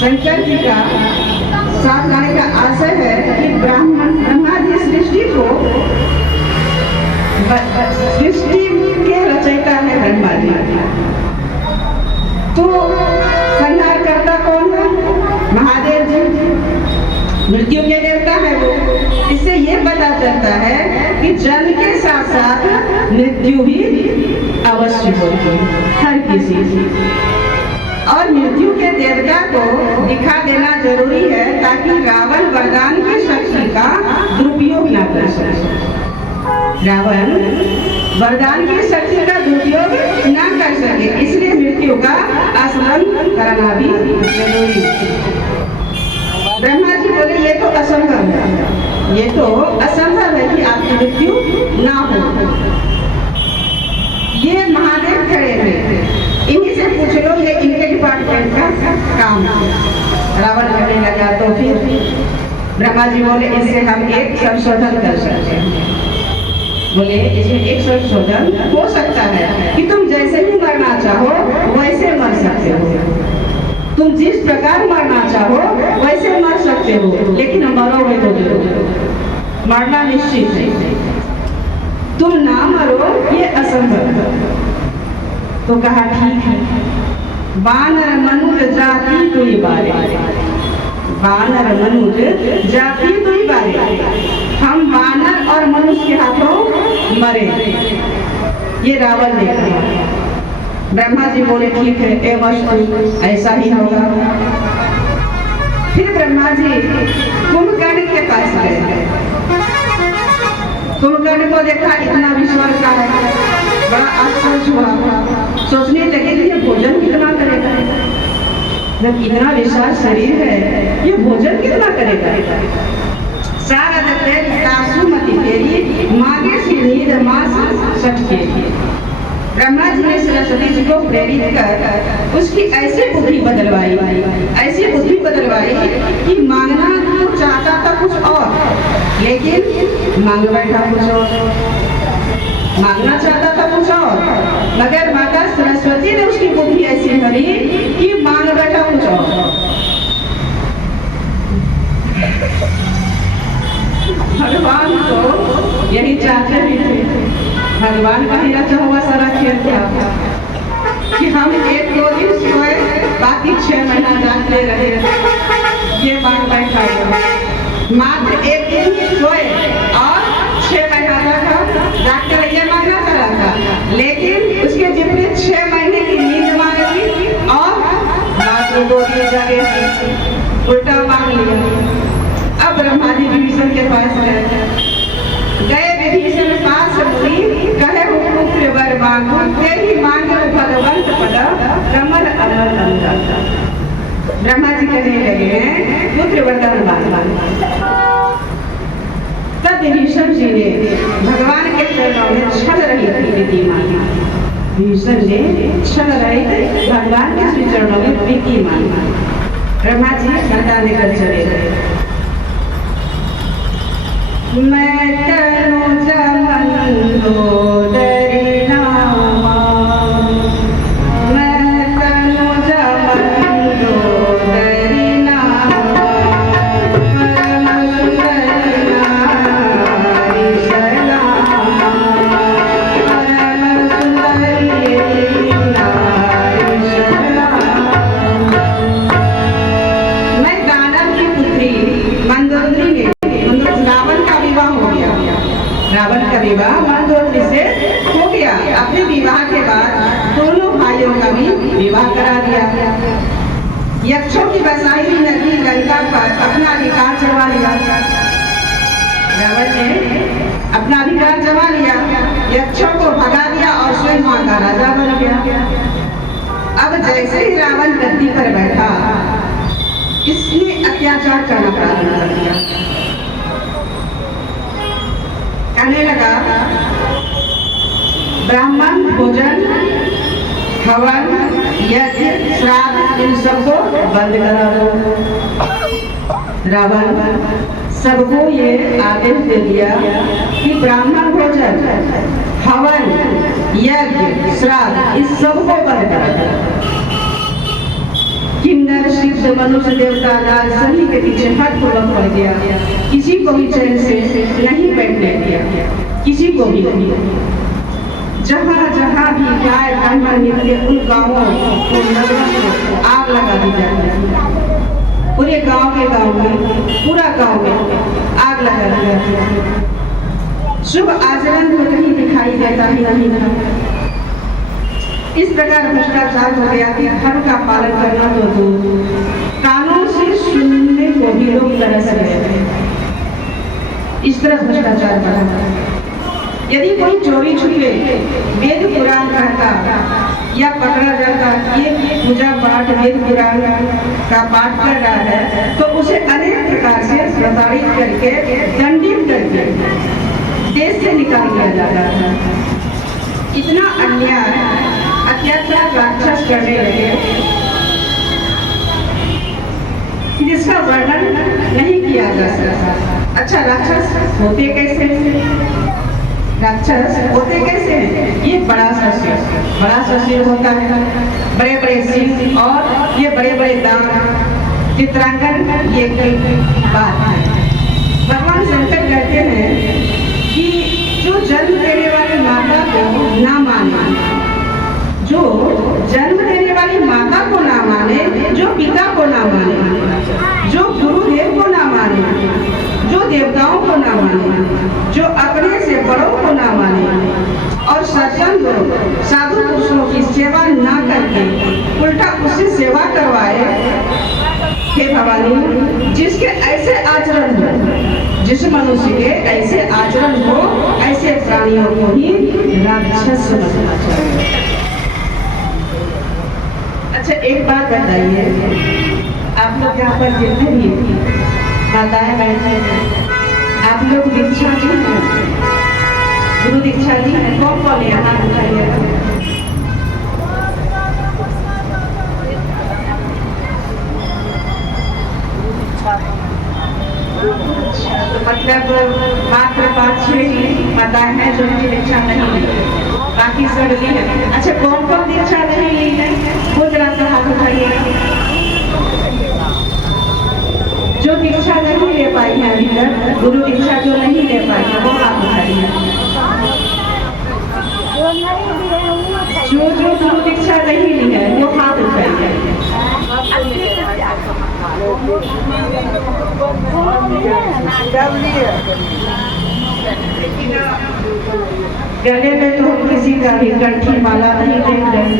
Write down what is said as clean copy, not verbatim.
शंकर जी का साथ लाने का आशय है कि ब्रह्मा जी सृष्टि के रचयिता है ब्रह्मा जी। तो संहार करता कौन है? महादेव जी, मृत्यु के देवता है वो। इससे ये पता चलता है कि जन्म के साथ साथ मृत्यु भी अवश्य होती है हर किसी की। और मृत्यु के देवता को दिखा देना जरूरी है ताकि रावण वरदान की शक्ति का दुरुपयोग न कर सके। रावण वरदान की शक्ति का दुरुपयोग न कर सके, इसलिए मृत्यु का स्मरण करना भी जरूरी है। ब्रह्मा जी बोले ये तो असंभव है, ये तो असंभव है कि आपकी मृत्यु ना हो। ये महादेव खड़े हैं, इन्हीं से पूछ लो, ये इनके डिपार्टमेंट का काम है। रावण करने लगा तो फिर ब्रह्मा जी बोले इससे हम एक संशोधन कर सकते हैं। बोले इसमें एक संशोधन हो सकता है कि तुम जैसे ही मरना चाहो वैसे मर सकते हो, तुम जिस प्रकार मरना चाहो वैसे मर सकते हो, लेकिन मरोगे तो जरूर, मरना निश्चित है। तुम ना मरो ये असंभव है। तो कहा ठीक है, बानर मनुज जाति दुई बारे, बानर मनुज जाति दुई बारे, हम बानर और मनुष्य के हाथों मरे। ये रावण ने कहा। ब्रह्मा जी बोले ठीक है, एवं ऐसा ही होगा। फिर ब्रह्मा जी कुंभकर्ण के पास गए। कुंभकर्ण को देखा इतना विश्वास का है, बड़ा आश्चर्य हुआ। सोचने लगे कि ये भोजन कितना करेगा, जब इतना विशाल शरीर है ये भोजन कितना करेगा। सारा तासुमति तेरी मागे से नींद मास सटके। ब्रह्मा जी ने सरस्वती जी को प्रेरित कर उसकी ऐसी बुद्धि बदलवाई कि मांगना तो चाहता था कुछ और, लेकिन मांग बैठा कुछ और, मांगना चाहता था कुछ और, मगर माता सरस्वती ने उसकी बुद्धि ऐसी भरी कि मांग बैठा कुछ और। भगवान तो यही चाहते भी थे, भगवान का ही रचा हुआ सारा खेल था कि हम 1-2 दिन सोए, बाकी 6 महीना जागते रहे। ये बात बैठा हुआ, मात्र 1 दिन सोए और 6 महीना तक जागते रहे, ये मांगना चाह रहा था, लेकिन उसके विपरीत 6 महीने की नींद मांगी और मात्र 2 दिन जागे, उल्टा मांग लिया। अब ब्रह्मा जी विभीषण के पास गए। विभीषण पास मुनि कहे पुत्र वर मांगो, तेरी मांगे फलवंत पद कमल अमर अनुराग। ब्रह्मा जी कहने लगे हैं पुत्र वरदान मांगो। तब विभीषण जी ने भगवान के चरणों में छल रही प्रीति मांगी। विभीषण ने छल रही भगवान के श्री चरणों में प्रीति मांगी। ब्रह्मा जी घटा लेकर चले गए। मैं तनु जमंदोदरी नामा, मैं तनु जमंदोदरी नामा, परम सुंदरी नारी सलामा, परम सुंदरी नारी सलामा। मैं दानव की पुत्री मंदोदरी ने, रावण का विवाह मंदोदरी से हो गया। अपने विवाह के बाद दोनों भाइयों का भी विवाह करा दिया। यक्षों की बसाई हुई नदी लंका पर अपना अधिकार जमा लिया। रावण ने अपना अधिकार जमा लिया, यक्षों को भगा दिया और स्वयं वहां का राजा बन गया। अब जैसे ही रावण गद्दी पर बैठा, इसने अत्याचार करना प्रारंभ कर दिया। कहने लगा ब्राह्मण भोजन, हवन, यज्ञ, श्राद्ध इन सबको बंद करा दो। रावण सबको ये आदेश दे दिया कि ब्राह्मण भोजन, हवन, यज्ञ, श्राद्ध इस सबको बंद करा दो। कि इंद्र सिद्ध मनुष्य देवता नाग सभी के पीछे हटपूर्वक पड़ गया। किसी को भी चैन से नहीं बैठने दिया, किसी को भी नहीं। जहाँ जहाँ भी गाय ब्राह्मण निकले उन गाँवों को नगरों को आग लगा दी जाती है। पूरे गांव में पूरा गांव में आग लगा दी जाती है। शुभ आचरण को नहीं दिखाई देता ही नहीं था। इस प्रकार भ्रष्टाचार हो गया कि धर्म का पालन करना तो दूर, कानून से सुनने को भी लोग तरस गए थे। इस तरह भ्रष्टाचार बढ़ा। यदि कोई चोरी छुपे वेद पुराण पढ़ता या पकड़ा जाता, ये पूजा पाठ वेद पुराण का पाठ कर रहा है, तो उसे अनेक प्रकार से प्रताड़ित करके दंडित करके देश से निकाल दिया जाता था। इतना अन्याय अत्याचार राक्षस करने लगे जिसका वर्णन नहीं किया जा सकता। अच्छा, राक्षस होते कैसे हैं? राक्षस होते कैसे हैं? ये बड़ा सा सिर होता है, बड़े बड़े सिंह और ये बड़े बड़े दांत, चित्रांकन। ये बात है। भगवान शंकर कहते हैं कि जो जन्म देने वाली माता को ना माने, जो जन्म देने वाली माता को ना माने, जो पिता को ना माने, जो गुरुदेव को ना माने, जो देवताओं को ना माने, जो अपने से बड़ों को ना माने और सज्जन लोग साधु पुरुषों की सेवा ना करके उल्टा उससे सेवा करवाए। हे भवानी, जिसके ऐसे आचरण हो, जिस मनुष्य के ऐसे आचरण हो, ऐसे प्राणियों को ही राक्षस समझना चाहिए। अच्छा, एक बात बताइए, आप लोग यहाँ पर जितने भी माताएं बैठे हैं, आप लोग दीक्षा ली है? गुरु दीक्षा ली है? कौन कौन लिया? नाम बताइए। तो मतलब मात्र 5-6 ही माताएं हैं जो दीक्षा नहीं ली, बाकी सब ली है। अच्छा, कौन कौन दीक्षा नहीं ली है वो जरा सा हाथ उठाइए। जो दीक्षा नहीं ले पाई है अभी तक, गुरु दीक्षा जो नहीं ले पाई है वो हाथ उठाइए। जो गुरु दीक्षा नहीं ली है वो हाथ उठाइए। गले में तो हम किसी का भी कंठी माला नहीं देख रहे,